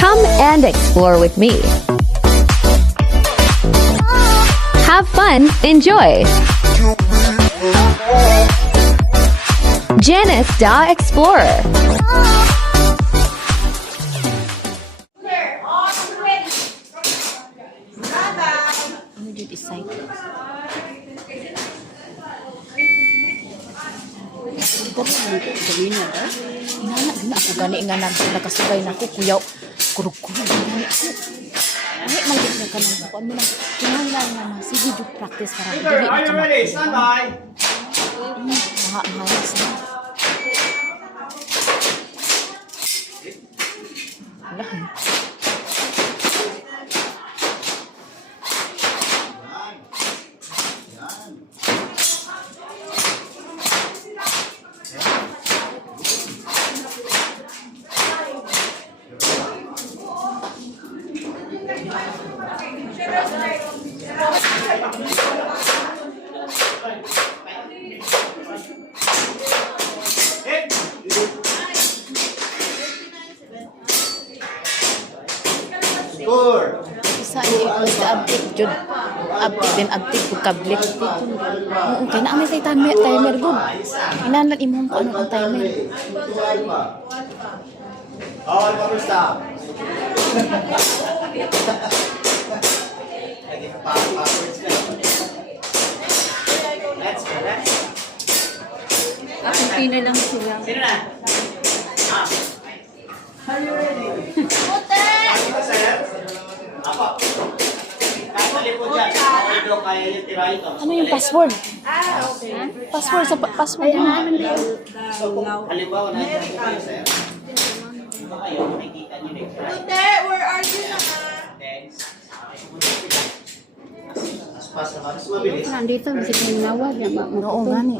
Come and explore with me. Have fun, enjoy. Janice the Explorer. Ako gani nga nakasugay na ko kuyaw kurug-kurug gani ko. Ay mangit na kanang kuan mo lang kinahanglan nga sige jud practice para dili na ka ready? Stand by. Mahal sa. Lahan. Score. Isa ni basta abtik jud. Abtik din abtik ko kablit. Oo kay naa may timer gud. Inanan imong ko ano ang timer. Oh, kamusta? Let's go. Pina lang sila. Sino na? Are you ready? Sir? Apo. Kasali po dyan. Ito kaya yung tira ito. Ano yung password? Okay. Password sa password. So, kung halimbawa na ito kayo, sir. Ano kayo? Makikita nyo next time. Tute, where are you na? Next. Mas fast naman. Mas mabilis. Nandito, bisig may nawad. Oo gani.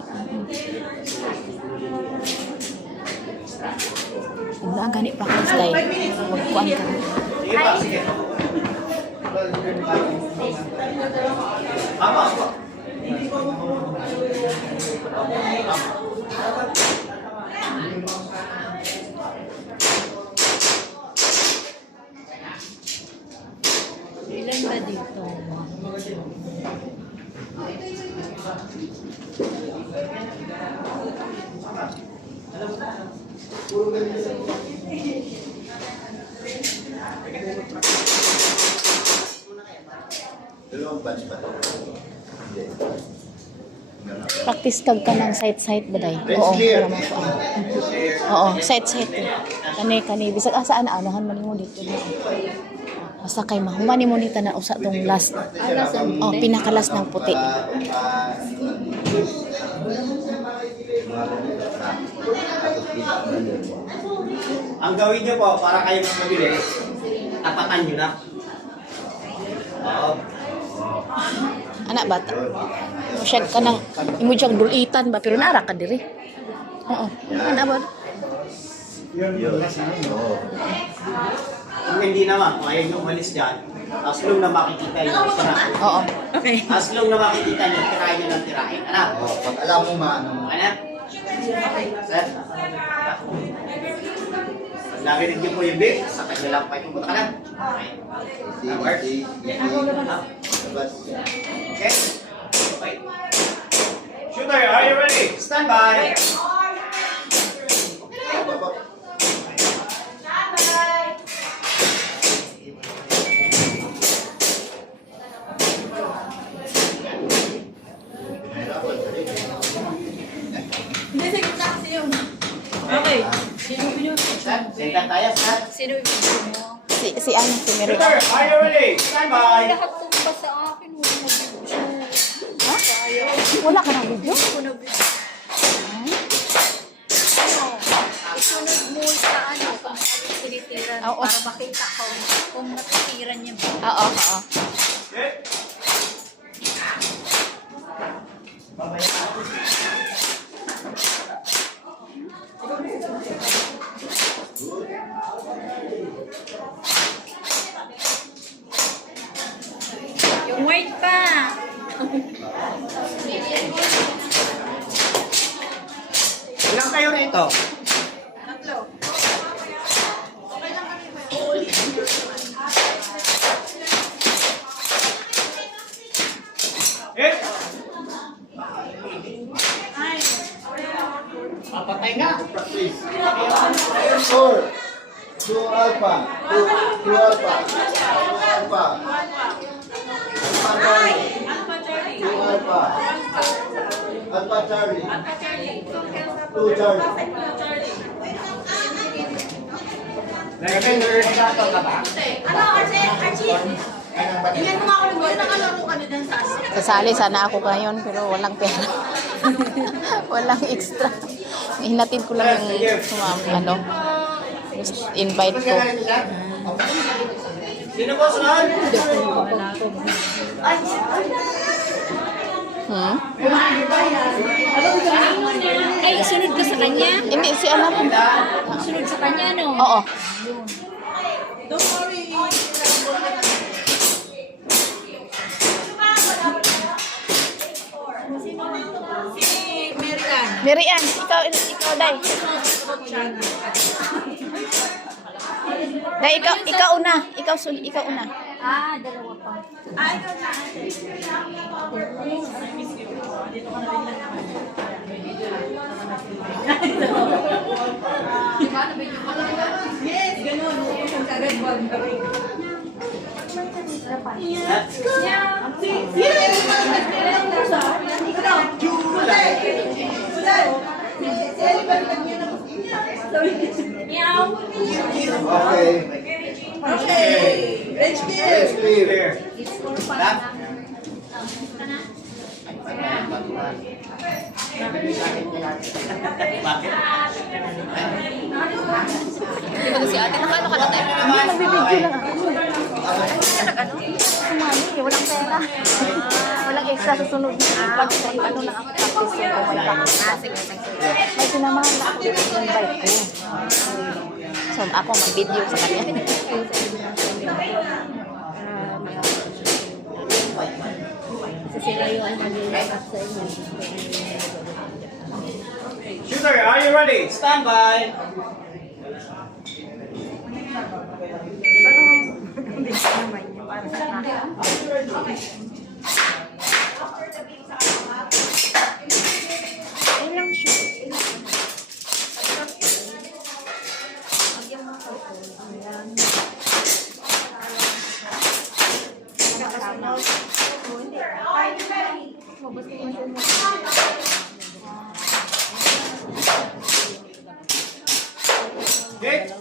Wala gani practice day. Magkuan ka. Sige pa, sige. Apo. Ilan ba dito? Practice kag ka ng site ba day? Oo, para makuan. Oo, site. Kani bisag asaan anahan man mo dito. Basta kay mahuman nimo ni tanan usa tong last. Oh, pinakalas ng puti. Ang gawin niyo po, para kayo mas mabilis, tapatan niyo na. Oo. Anak bata. Masyad ka nang imo siyang dulitan ba pero naara ka diri. Oo. Ana ba? Kung hindi naman, kung ayaw niyo umalis dyan, as long na makikita niyo, tirahin. Oo. Okay. As long na makikita niyo, tirahin niyo ng tirahin. Anak? Oh, pag alam mo maano mo. Anak? Sir? Pag narinig niyo po yung beep, sa kanya lang pa ito. Ka na? Okay. Okay? Okay. Shooter, are you ready? Stand by. Hindi, sige na kasi yun. Okay. Sino video? Senta tayo, sir. Sino video mo? Si ano si Mary. Shooter, are you ready? Stand by. Lahat tumpa sa akin. Wala na video. Ha? Tayo. Wala ka ng video? Hindi ko na video. Isunod mo sa ano, kung ano tinitiran Oo. para makita ko kung natitiran niya ba. Oo. Okay. Yung white pa. Ilang kayo rito? Tatlo. Hit! Patay nga. Four. Two alpha. Two alpha. Alpha. Alpha Charlie. Two alpha. Alpha Charlie. Two Charlie. Nag-regato ka ba? Ano, Archie? Ilan mo ako nung nakalaro ka na dyan sa asin? Sasali sana ako ngayon pero walang pera. Walang extra. Hinatid ko lang yung invite ko. Sino po sunod? Hmm? Ay, sunod ka sa kanya? Hindi, si ano? Sunod sa kanya, no? Oo. Don't worry. Si Mary Ann. Mary Ann, ikaw Day. Day, ikaw una. Ikaw una. Ah, dalawa pa. Ay, ikaw na. Yes, ganun. Kung kagad wag gawin. Meow. Okay. Okay. Let's Let's clear. Di ba si ate? Nakano ka na tayo? Hindi, nagbibidyo lang ako. Nag-ano? Sumali, walang pera. Walang extra sa sunod. Pag ano lang ako, tapos yung may sige. May sinamahan na ako yung invite ko. So, ako mag-video sa kanya. Sila yung mag-iipas sa inyo. Shooter, are you ready? Stand by. Hit!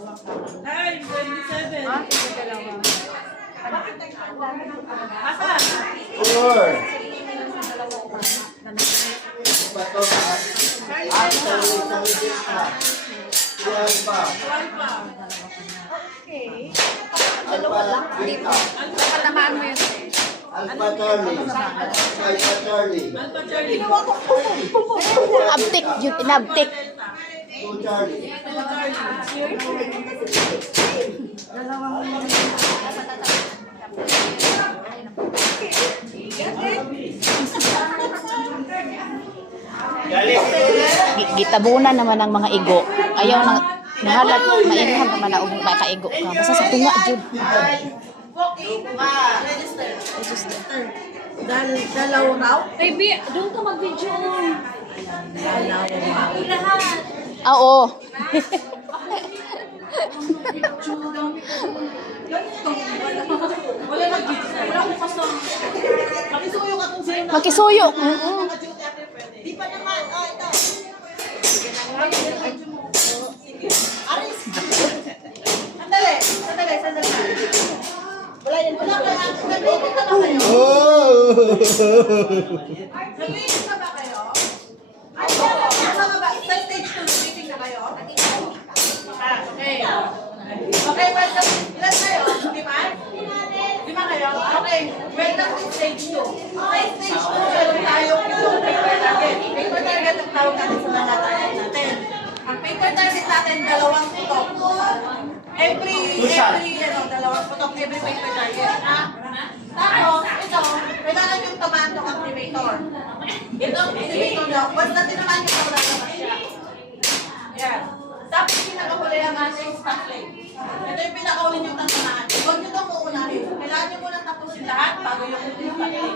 Ay, 27. Asa? Four. Bato na. Alpha. Two alpha. Alpha Beta. Patamaan mo yun. Alpha Charlie. Alpha Charlie. Abtik, yun, inabtik. Two Charlie. Galing. Gitabunan naman ang mga igo. Ayaw nang nahalag, mainhan naman na og makaigo ka. Basta sa tunga jud. Register. Dalaw raw? Baby, doon ka mag-video. Lahat. Ah, oo. Wala nag-register. Wala ko kasama. Makisuyo ka kung sino. Makisuyo. Di pa naman. Oh, ito. Aris. Sandali. Wala yan. Wala ka. Nag-meeting ka ba kayo? Oh! Nag-meeting ka ba kayo? Ay, ano ba? Sa stage 2, nag-meeting na kayo? Okay. Okay, welcome. Ilan kayo? Lima kayo? Okay. Welcome to stage 2. Okay, stage 2, meron tayo itong paper target. Paper target ang tawag natin sa mga target natin. Ang paper target natin, 2 putok. Dalawang putok every paper target. Tapos, ito, kailangan yung command ng activator. Ito, activator daw. Basta tinaman yung lalabas siya. Yan. Tapos, pinakahuli ang ating stop lane. Ito yung pinakaulin yung tantamaan. Huwag nyo itong uunahin. Kailangan nyo muna tapusin lahat bago yung uunahin.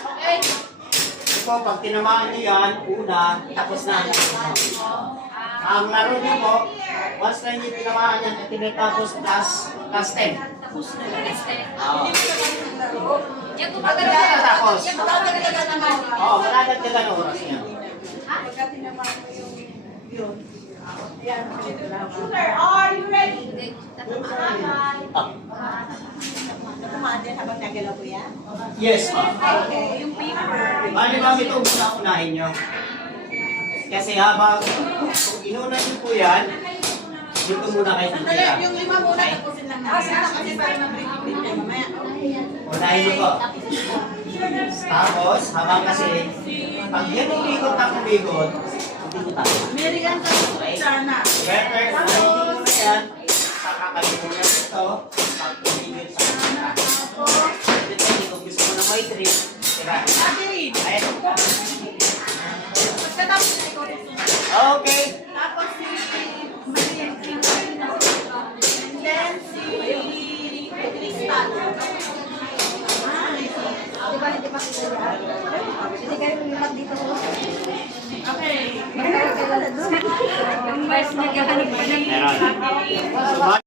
Okay? Ito, pag tinamaan niyo yan, una, tapos na. Ang laro niyo po, once na hindi tinamaan yan, tinatapos plus 10. Oo. Tapos. Magdadagdagan naman. Oo, maladagdagan ang oras niya. Pagka tinamaan mo yung yun. Yan. Sugar, are you ready? Tumaan din habang nagalaw ko yan? Yes, ma'am. Okay, yung paper. Bali ba ito muna unahin nyo? Kasi habang inuna nyo po yan, dito muna kayo Sandali, titira. yung lima muna tapusin lang natin. Kasi para ma-break-break kayo mamaya. Unahin nyo po. Tapos, habang kasi, pag yan umikot na umikot, hindi ko tayo. Merian ka sana. Better, unahin nyo muna yan. Saka kayo muna ito. Pag umikot sa kanila. Depende kung gusto mo na may trip, tira. Ate Reed, Ayan. pagkatapos na ikaw rin. Okay. Tapos si Marian, and then si Crystal. Di ba kita yan? Hindi kayo lumipat dito. Okay. Yung vice naghahanap pa ng Meron. So,